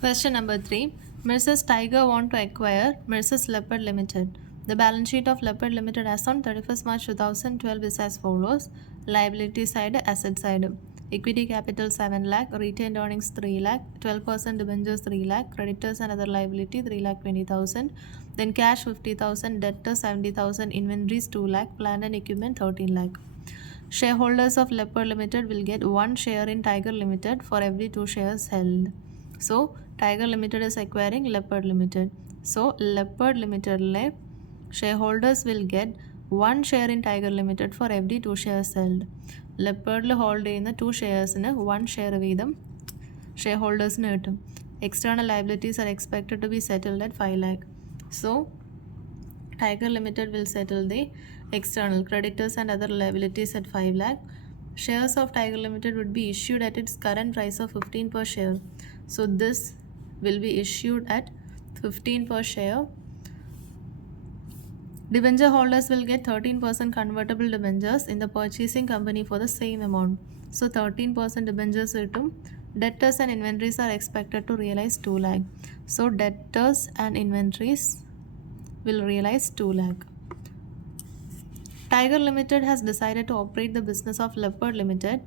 Question number 3. Mrs. Tiger want to acquire Mrs. Leopard Limited. The balance sheet of Leopard Limited as on 31st March 2012 is as follows. Liability side, asset side. Equity capital 7 lakh, retained earnings 3 lakh, 12% debentures 3 lakh, creditors and other liability 3 lakh 20,000, then cash 50,000, debtors 70,000, inventories 2 lakh, plant and equipment 13 lakh. Shareholders of Leopard Limited will get 1 share in Tiger Limited for every 2 shares held. So, Tiger Limited is acquiring Leopard Limited. So, Leopard Limited shareholders will get 1 share in Tiger Limited for every 2 shares held. Leopard hold in the 2 shares in 1 share വീതം shareholders കിട്ടും. External liabilities are expected to be settled at 5 lakh. So, Tiger Limited will settle the external creditors and other liabilities at 5 lakh. Shares of Tiger Limited would be issued at its current price of 15 per share. So this will be issued at 15 per share. Debenture holders will get 13% convertible debentures in the purchasing company for the same amount. So 13% debentures കിട്ടും. Debtors and inventories are expected to realize 2 lakh. So debtors and inventories will realize 2 lakh. Tiger Limited has decided to operate the business of Leopard Limited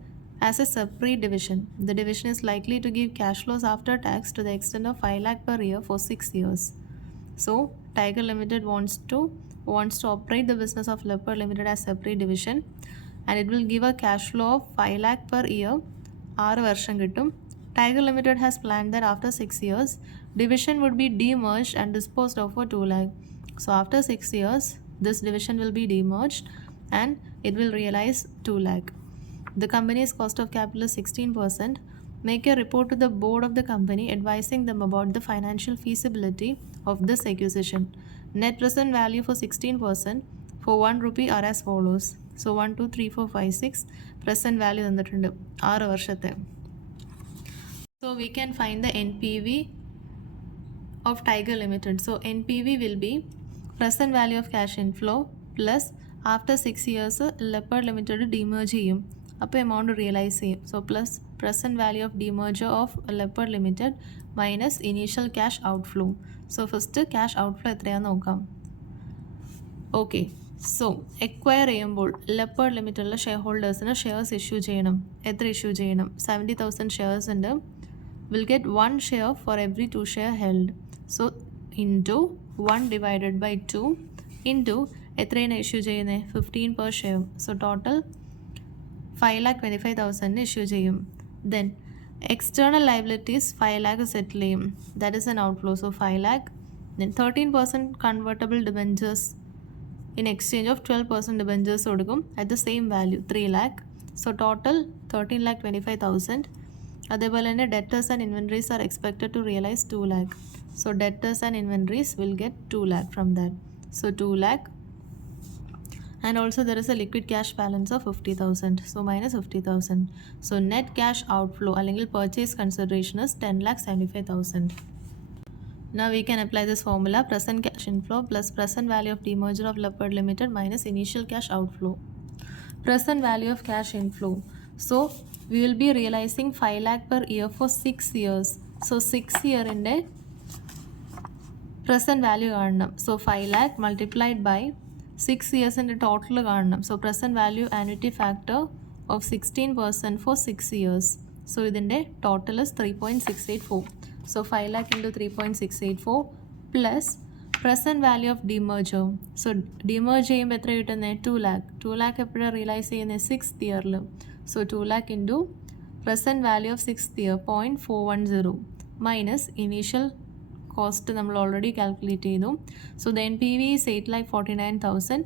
as a separate division. The division is likely to give cash flows after tax to the extent of 5 lakh per year for 6 years. So, Tiger Limited wants to operate the business of Leopard Limited as separate division, and it will give a cash flow of 5 lakh per year. 6 വർഷം കിട്ടും. Tiger Limited has planned that after 6 years, division would be demerged and disposed of for 2 lakh. So, after 6 years, this division will be demerged and it will realize 2 lakh. The company's cost of capital is 16%. Make a report to the board of the company advising them about the financial feasibility of this acquisition. Net present value for 16% for 1 rupee are as follows. So 1, 2, 3, 4, 5, 6 present value തന്നിട്ടുണ്ട് 6 വർഷത്തെ. So we can find the NPV of Tiger Limited. So NPV will be present value of cash inflow plus after 6 years Leopard Limited demerge ചെയ്യും. അപ്പോൾ amount realise ചെയ്യും. So plus present value of demerger of Leopard limited minus initial cash outflow. So first cash outflow എത്രയാണെന്ന് നോക്കാം. Okay, so acquire ചെയ്യുമ്പോൾ Leopard ലിമിറ്റഡിലെ share ഹോൾഡേഴ്സിന് shares issue ചെയ്യണം. എത്ര ഇഷ്യൂ ചെയ്യണം? 70,000 ഷെയർസ് ഉണ്ട്. Will get 1 share for every 2 share held. So into 1 divided by 2 into എത്രയാണ് ഇഷ്യൂ ചെയ്യുന്നത്? 15 per share. So total 5,25,000 issue ചെയ്യും. Then external liabilities 5 lakh settle ചെയ്യും. That is an outflow. So 5 lakh. Then 13% convertible debentures in exchange of 12% debentures കൊടുക്കും at the same value 3 lakh. So total 13,25,000. അതേപോലെ തന്നെ debtors and inventories are expected to realise 2 lakh. So debtors and inventories will get 2 lakh from that. So 2 lakh. And also there is a liquid cash balance of 50,000. So minus 50,000. So net cash outflow അല്ലെങ്കിൽ purchase consideration is 10,75,000. Now we can apply this formula. Present cash inflow plus present value of demerger of Leopard Limited minus initial cash outflow. Present value of cash inflow. So we will be realizing 5 lakh per year for 6 years. So 6 year in the present value കാണണം. So 5 lakh multiplied by 6 years in the total കാണണം. So present value annuity factor of 16% for 6 years. So ഇതിൻ്റെ total is 3.684. So 5 lakh into 3.684 plus present value of demerger. So demerge ചെയ്യുമ്പോൾ എത്ര കിട്ടുന്നത്? 2 lakh. 2 lakh എപ്പോഴാണ് realise ചെയ്യുന്നത്? 6th ഇയറിൽ. So 2 lakh into present value of 6th year 0.410 minus initial cost നമ്മൾ already calculate ചെയ്തു. So the N P V is 8,49,000.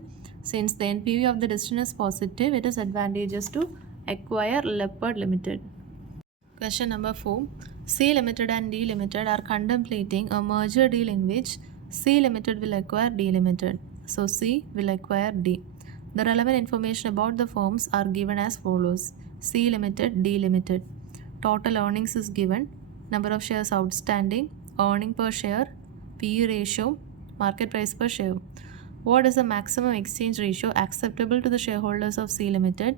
Since the N P V of the decision is positive, it is advantages to acquire Leopard Limited. Question number 4. C Limited and D Limited are contemplating a merger deal in which C Limited will acquire D Limited. So C will acquire D. The relevant information about the firms are given as follows. C Limited, D Limited. Total earnings is given. Number of shares outstanding, earning per share, PE ratio, market price per share. What is the maximum exchange ratio acceptable to the shareholders of C Limited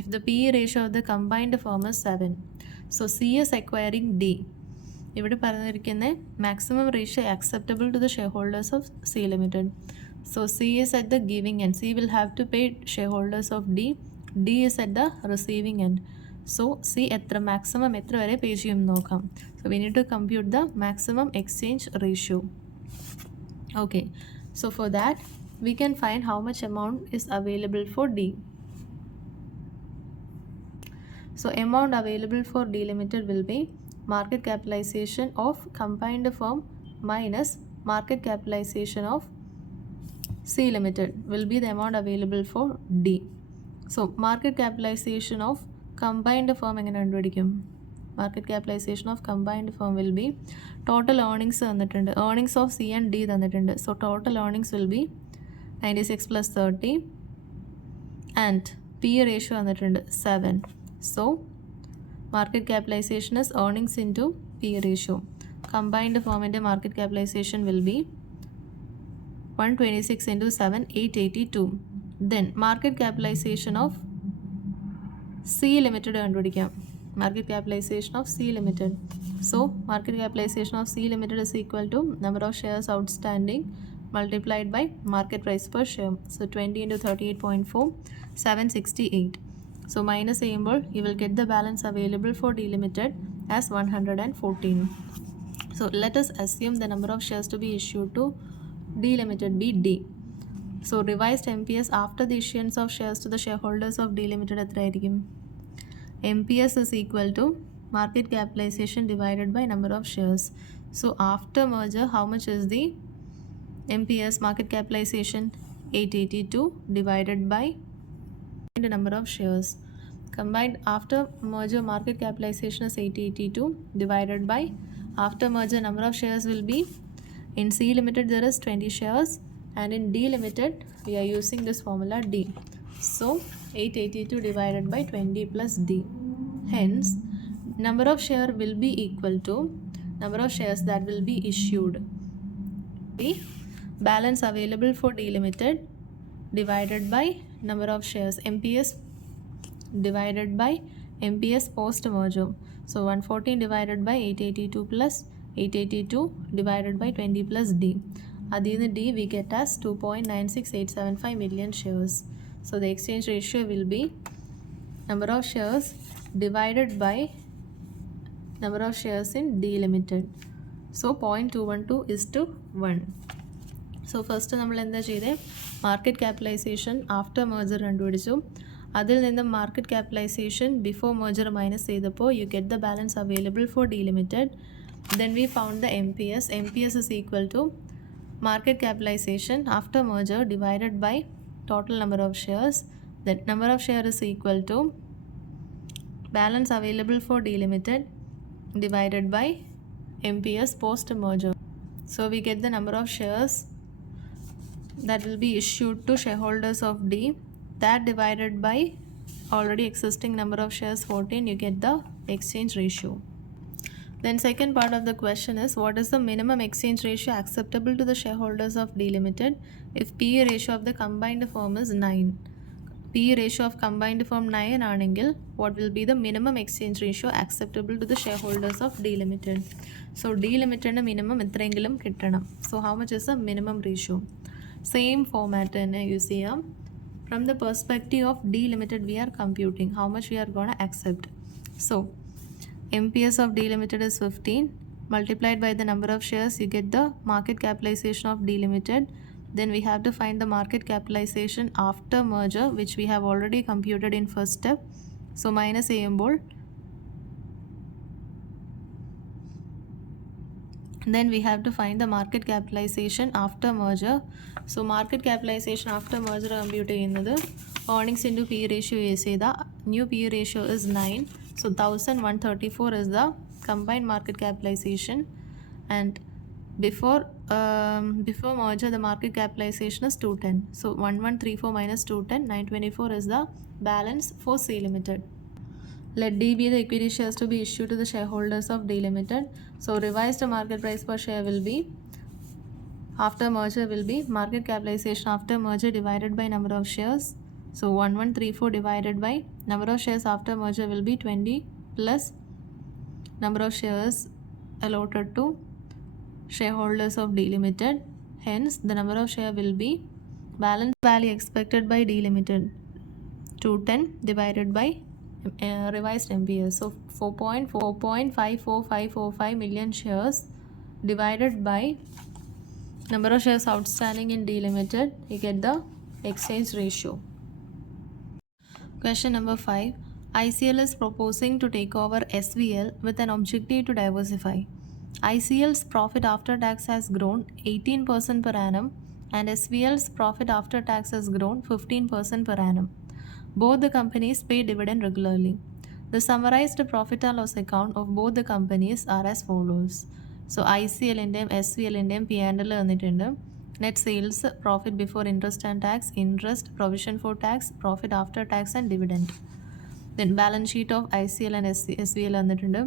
if the PE ratio of the combined firm is 7? So C is acquiring D. ഇവിടെ പറഞ്ഞിരിക്കുന്നത് maximum ratio acceptable to the shareholders of C Limited. So C is at the giving end. C will have to pay shareholders of D. D is at the receiving end. So C എത്ര maximum എത്ര വരെ പേ ചെയ്യും നോക്കാം. So we need to compute the maximum exchange ratio. Okay, so for that we can find how much amount is available for D. So amount available for D Limited will be market capitalization of combined firm minus market capitalization of C Limited will be the amount available for D. So market capitalization of combined firm എങ്ങനെ കണ്ടുപിടിക്കും? Market capitalization of combined firm will be total earnings തന്നിട്ടുണ്ട്, earnings of C and D തന്നിട്ടുണ്ട്. So total earnings will be 96 plus 30 and P ratio തന്നിട്ടുണ്ട് 7. So market capitalization is earnings into P ratio. Combined firm into market capitalization will be 126 into 7, 882. Then market capitalization of C Limited കണ്ടുപിടിക്കാം. Market capitalization of C Limited. So market capitalization of C Limited is equal to number of shares outstanding multiplied by market price per share. So 20 into 38.4, 768. So minus ചെയ്യുമ്പോൾ you will get the balance available for D Limited as 114. So let us assume the number of shares to be issued to D Limited be D. So revised MPS after the issuance of shares to the shareholders of D Limited എത്രയായിരിക്കും? MPS is equal to market capitalization divided by number of shares. So after merger, how much is the MPS market capitalization? 882 divided by the number of shares. Combined after merger market capitalization is 882 divided by after merger number of shares will be, in C Limited there is 20 shares and in D Limited we are using this formula D. So 882 divided by 20 plus D. Hence number of share will be equal to number of shares that will be issued. The balance available for D Limited divided by number of shares, MPS divided by MPS post merger. So 114 divided by 882 plus 882 divided by 20 plus D. Adina D we get as 2.96875 million shares. So the exchange ratio will be number of shares divided by number of shares in D Limited. So 0.212 is to 1. So first നമ്മൾ എന്താ ചെയ്തേ, market capitalisation after merger കണ്ടുപിടിച്ചു. അതിൽ നിന്ന് market capitalisation before merger minus ചെയ്തപ്പോൾ you get the balance available for D limited. Then we found the MPS. MPS is equal to market capitalization after merger divided by total number of shares. That number of share is equal to balance available for D Limited divided by MPS post merger. So we get the number of shares that will be issued to shareholders of D, that divided by already existing number of shares 14, you get the exchange ratio. Then second part of the question is, what is the minimum exchange ratio acceptable to the shareholders of D Limited if PE ratio of the combined firm is 9? PE ratio of combined firm 9 ആണെങ്കിൽ what will be the minimum exchange ratio acceptable to the shareholders of D Limited? So D Limited minimum എത്രയെങ്കിലും കിട്ടണം. So how much is the minimum ratio? Same format തന്നെ use ചെയ്യാം. From the perspective of D Limited we are computing how much we are gonna accept. So MPS of D Limited is 15 multiplied by the number of shares, you get the market capitalization of D Limited. Then we have to find the market capitalization after merger, which we have already computed in first step. So minus ചെയ്യുമ്പോൾ then we have to find the market capitalization after merger. So market capitalization after merger compute ചെയ്യുന്നത് earnings into P ratio use ചെയ്താൽ new P ratio is 9. So 1134 is the combined market capitalization, and before merger the market capitalization is 210. So 1134 minus 210, 924 is the balance for C Limited. Let D be the equity shares to be issued to the shareholders of D Limited. So revised market price per share will be after merger will be market capitalization after merger divided by number of shares. So 1134 divided by number of shares after merger will be 20 plus number of shares allotted to shareholders of D Limited. Hence, the number of share will be balance value expected by D Limited 210 divided by revised MPS. So 4.545545 million shares divided by number of shares outstanding in D Limited. You get the exchange ratio. Question number 5. ICL is proposing to take over SVL with an objective to diversify. ICL's profit after tax has grown 18% per annum and SVL's profit after tax has grown 15% per annum. Both the companies pay dividend regularly. The summarized profit and loss account of both the companies are as follows. So ICLിന്റെയും SVLിന്റെയും P&L തന്നിട്ടുണ്ട്. Net sales, profit before interest and tax, interest, provision for tax, profit after tax and dividend. Then balance sheet of ICL and SVL തന്നിട്ടുണ്ട്.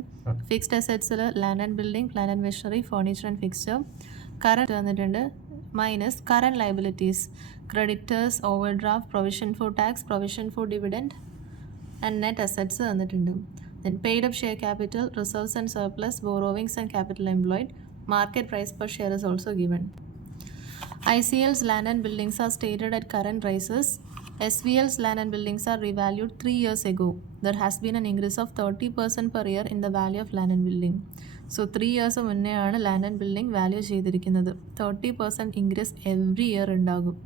Fixed assets, land and building, plant and machinery, furniture and fixture. Current തന്നിട്ടുണ്ട് minus current liabilities, creditors, overdraft, provision for tax, provision for dividend and net assets തന്നിട്ടുണ്ട്. Then paid up share capital, reserves and surplus, borrowings and capital employed. Market price per share is also given. ICL's land and buildings are stated at current prices. SVL's land and buildings are revalued 3 years ago. There has been an increase of 30% per year in the value of land and building. So 3 years മുന്നെയാണ് land and building value ചെയ്തിരിക്കുന്നത്. 30% increase every year ഉണ്ടാകും.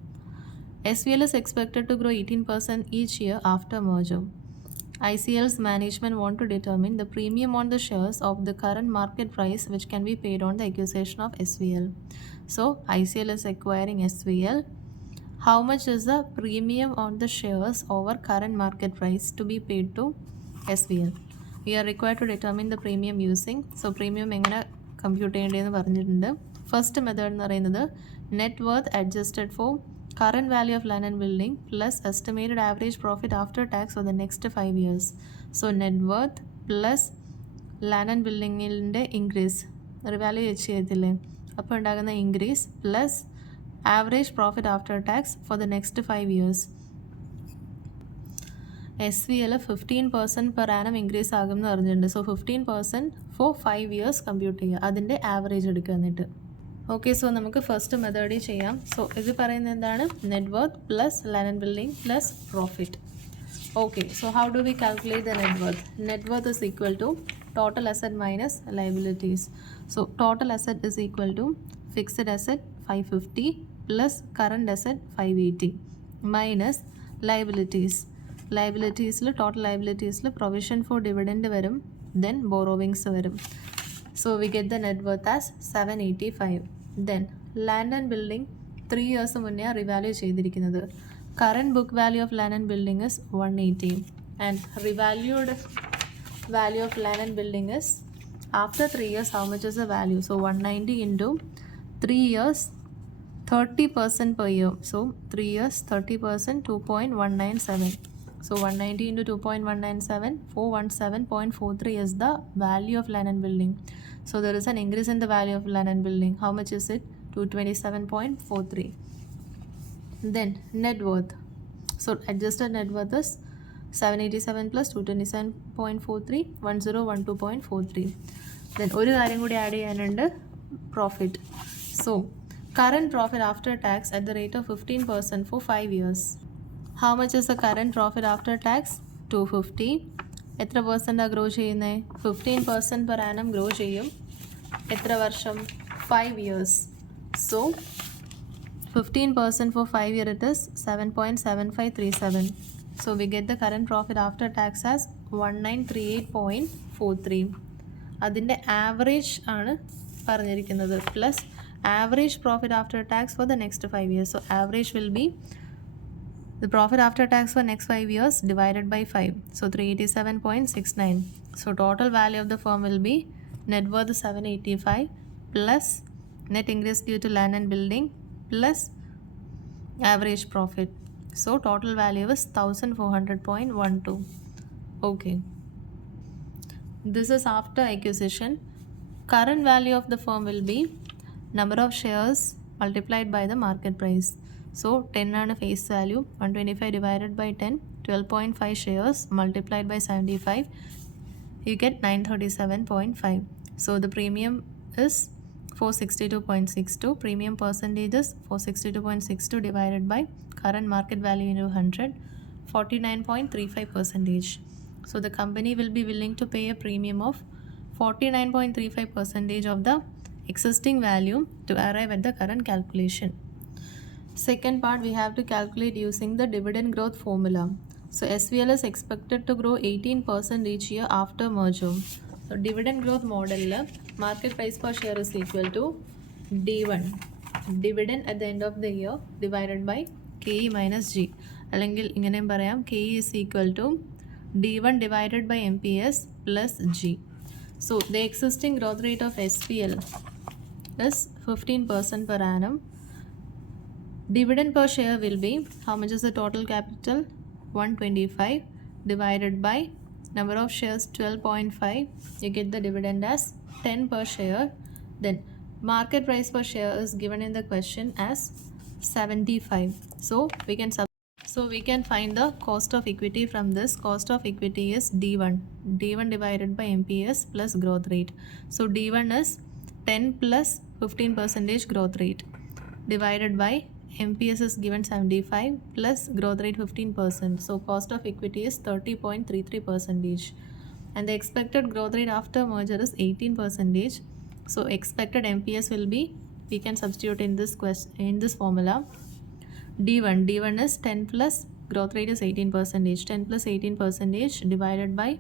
SVL is expected to grow 18% each year after merger. ICL's management want to determine the premium on the shares of the current market price which can be paid on the acquisition of SVL. So ICL is acquiring SVL. How much is the premium on the shares over current market price to be paid to SVL? We are required to determine the premium using. So premium എങ്ങനെ compute ചെയ്യേണ്ടതെന്ന് പറഞ്ഞിട്ടുണ്ട്. First method എന്ന് പറയുന്നത് net worth adjusted for current value of land and building plus estimated average profit after tax for the next 5 years. So net worth plus land and building increase revalue ചെയ്യത്തില്ലേ അപ്പോൾ ഉണ്ടാകുന്ന increase plus average profit after tax for the next 5 years. SVL 15% per annum increase ആകും എന്ന് പറഞ്ഞിട്ടുണ്ട്. So 15% for 5 years compute ചെയ്യുക. അതിൻ്റെ average എടുക്കുക എന്നിട്ട്. Okay, so നമുക്ക് ഫസ്റ്റ് മെത്തേഡിൽ ചെയ്യാം. സോ ഇത് പറയുന്നത് എന്താണ്? Net worth plus land and building plus profit. Okay, so how do we calculate the net worth? Net worth is equal to total asset minus liabilities. So total asset is equal to fixed asset 550 plus current asset 580 minus liabilities. ലയബിലിറ്റീസിൽ total ലയബിലിറ്റീസിൽ provision for dividend വരും, then borrowings വരും. So we get the net worth as 785. Then land and building 3 years മുന്നേ റിവാല്യൂ ചെയ്തിരിക്കുന്നത്. Current book value of land and building is 180 and revalued value of land and building is after 3 years how much is the value? So 190 into 3 years 30% per year. So 3 years 30% 2.197. So 190 into 2.197, 417.43 is the value of land and building. So there is an increase in the value of land and building. How much is it? 227.43. Then net worth. So adjusted net worth is 787 plus 227.43, 1012.43. Then ഒരു കാര്യം കൂടി add ചെയ്യാനുണ്ട്, profit. So current profit after tax at the rate of 15% for 5 years. How much is the current profit after tax? 250. എത്ര പെർസെൻറ്റാണ് grow ചെയ്യുന്നത്? 15% per annum grow ചെയ്യും. എത്ര വർഷം? 5 years. So 15% for 5 years it is 7.7537. So we get the current profit after tax as 1938.43. അതിൻ്റെ average ആണ് പറഞ്ഞിരിക്കുന്നത് plus average profit after tax for the next 5 years. So average will be the profit after tax for next 5 years divided by 5. So 387.69. So total value of the firm will be net worth 785 plus net increase due to land and building plus average profit. So total value is 1400.12. Okay. This is after acquisition. Current value of the firm will be number of shares multiplied by the market price. So 10 ആണ് face value, 125 divided by 10, 12.5 shares multiplied by 75, you get 937.5. So the premium is 462.62. Premium percentage is 462.62 divided by current market value into 100, 49.35 percentage. So the company will be willing to pay a premium of 49.35 percentage of the existing value to arrive at the current calculation. Second part, we have to calculate using the dividend growth formula. So SVL is expected to grow 18% each year after merger. So dividend growth model, market price per share is equal to D1, dividend at the end of the year divided by KE minus G. അല്ലെങ്കിൽ ഇങ്ങനെയും പറയാം, KE is equal to D1 divided by MPS plus G. So the existing growth rate of SVL is 15% per annum. Dividend per share will be, how much is the total capital? 125 divided by number of shares 12.5. You get the dividend as 10 per share. Then market price per share is given in the question as 75. So we can find the cost of equity from this. Cost of equity is D1 divided by MPS plus growth rate. So D1 is 10 plus 15% growth rate divided by MPS is given 75 plus growth rate 15%. So cost of equity is 30.33%. And the expected growth rate after merger is 18%. So expected MPS will be, we can substitute in this formula. D1 is 10 plus growth rate is 18%. 10 plus 18% divided by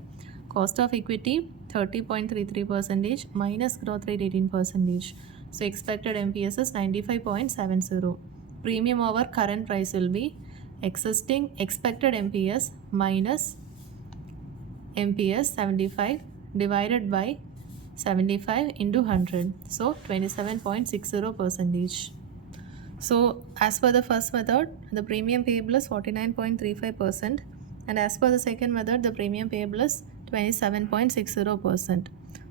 cost of equity 30.33% minus growth rate 18%. So expected MPS is 95.70. Premium over current price will be expected MPS minus MPS 75 divided by 75 into 100. So 27.60%. So as per the first method, the premium payable is 49.35%, and as per the second method, the premium payable is 27.60%.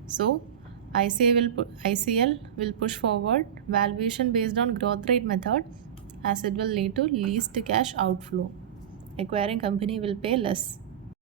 So ICL will push forward valuation based on growth rate method, as it will lead to least cash outflow. Acquiring company will pay less.